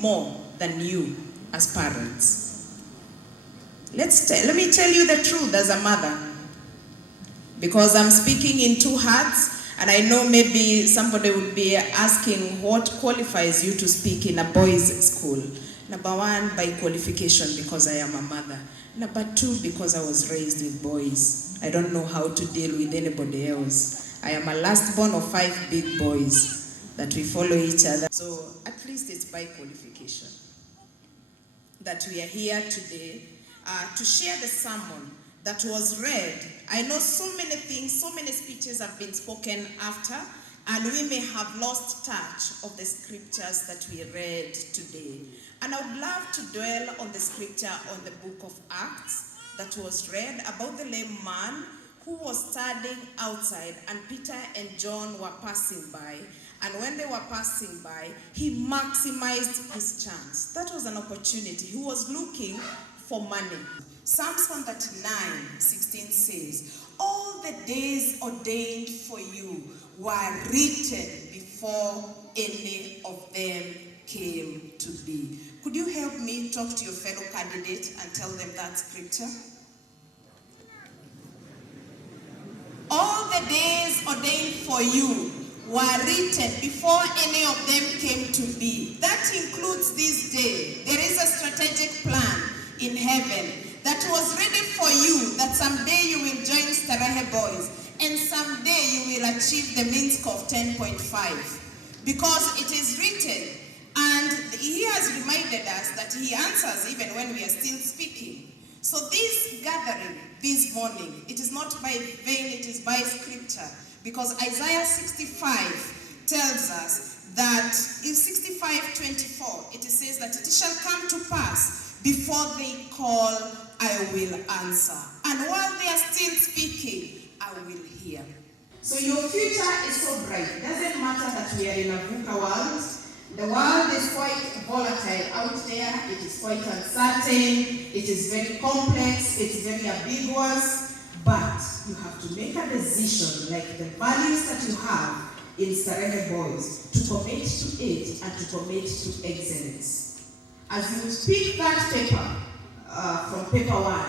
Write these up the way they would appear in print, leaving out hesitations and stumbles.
more than you as parents. Let me tell you the truth as a mother, because I'm speaking in two hearts, and I know maybe somebody would be asking what qualifies you to speak in a boys' school. Number one, by qualification, because I am a mother. Number two, because I was raised with boys. I don't know how to deal with anybody else. I am a last born of 5 big boys that we follow each other. So at least it's by qualification that we are here today to share the sermon that was read. I know so many things, so many speeches have been spoken after, and we may have lost touch of the scriptures that we read today. And I would love to dwell on the scripture on the book of Acts that was read about the lame man who was standing outside, and Peter and John were passing by. And when they were passing by, he maximized his chance. That was an opportunity. He was looking for money. Psalms 139:16 says, all the days ordained for you were written before any of them came to be. Could you help me talk to your fellow candidate and tell them that scripture? All the days ordained for you were written before any of them came to be. That includes this day. There is a strategic plan in heaven that was ready for you, that someday you will join Starehe boys, and someday you will achieve the mean score of 10.5, because it is written. And he has reminded us that he answers even when we are still speaking. So this gathering this morning, it is not by vain, it is by scripture, because Isaiah 65 tells us that in 65:24 it says that it shall come to pass, before they call, I will answer, and while they are still speaking, I will hear. So your future is so bright. It doesn't matter that we are in a VUCA world. The world is quite volatile out there. It is quite uncertain. It is very complex. It's very ambiguous. But you have to make a decision, like the values that you have in Starehe Boys, to commit to it and to commit to excellence. As you pick that paper from paper 1,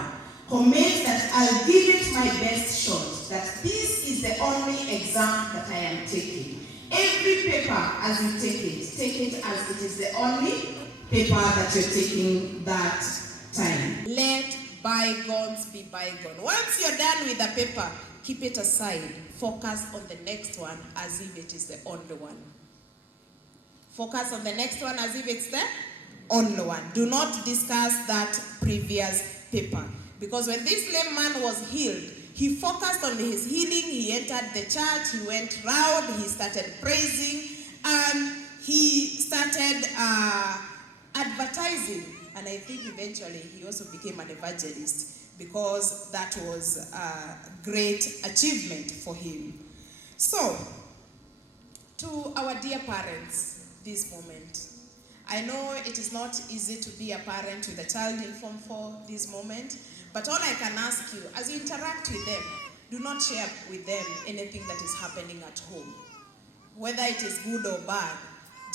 commit that I'll give it my best shot, that this is the only exam that I am taking. Every paper, as you take it as it is the only paper that you're taking that time. Let bygones be bygone. Once you're done with the paper, keep it aside. Focus on the next one as if it is the only one. Focus on the next one as if it's the only one. Do not discuss that previous paper. Because when this lame man was healed, he focused on his healing. He entered the church, he went round, he started praising, and he started advertising. And I think eventually he also became an evangelist, because that was a great achievement for him. So, to our dear parents, this moment, I know it is not easy to be a parent with a child in Form 4 this moment, but all I can ask you, as you interact with them, do not share with them anything that is happening at home. Whether it is good or bad,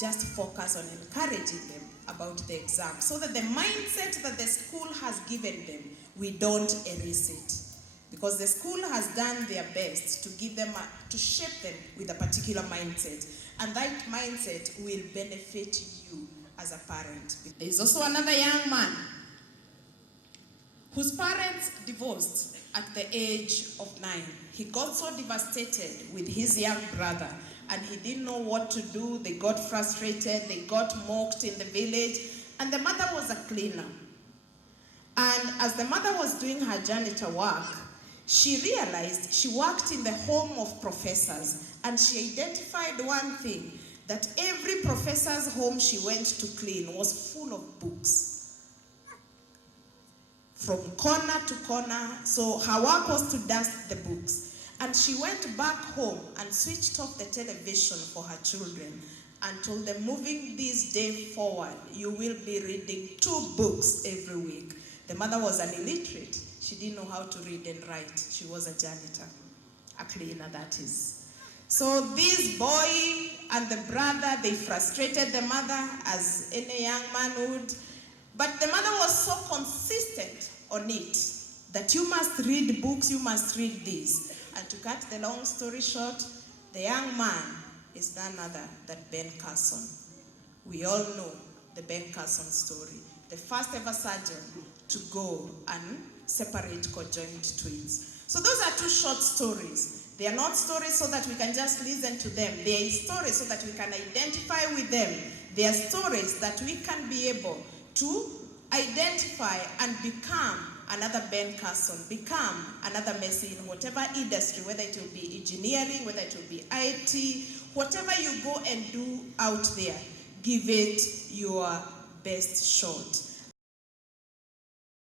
just focus on encouraging them about the exam, so that the mindset that the school has given them, we don't erase it. Because the school has done their best to give them, to shape them with a particular mindset. And that mindset will benefit you as a parent. There is also another young man whose parents divorced at the age of 9. He got so devastated with his young brother, and he didn't know what to do. They got frustrated, they got mocked in the village, and the mother was a cleaner. And as the mother was doing her janitor work, she realized she worked in the home of professors, and she identified one thing, that every professor's home she went to clean was full of books, from corner to corner. So her work was to dust the books. And she went back home and switched off the television for her children and told them, moving this day forward, you will be reading 2 books every week. The mother was an illiterate. She didn't know how to read and write. She was a janitor, a cleaner, that is. So this boy and the brother, they frustrated the mother as any young man would. But the mother was so consistent on it that you must read books, you must read this. And to cut the long story short, the young man is none other than Ben Carson. We all know the Ben Carson story. The first ever surgeon to go and separate conjoined twins. So those are two short stories. They are not stories so that we can just listen to them. They are stories so that we can identify with them. They are stories that we can be able to identify and become another Ben Carson, become another Messi in whatever industry, whether it will be engineering, whether it will be IT, whatever you go and do out there, give it your best shot.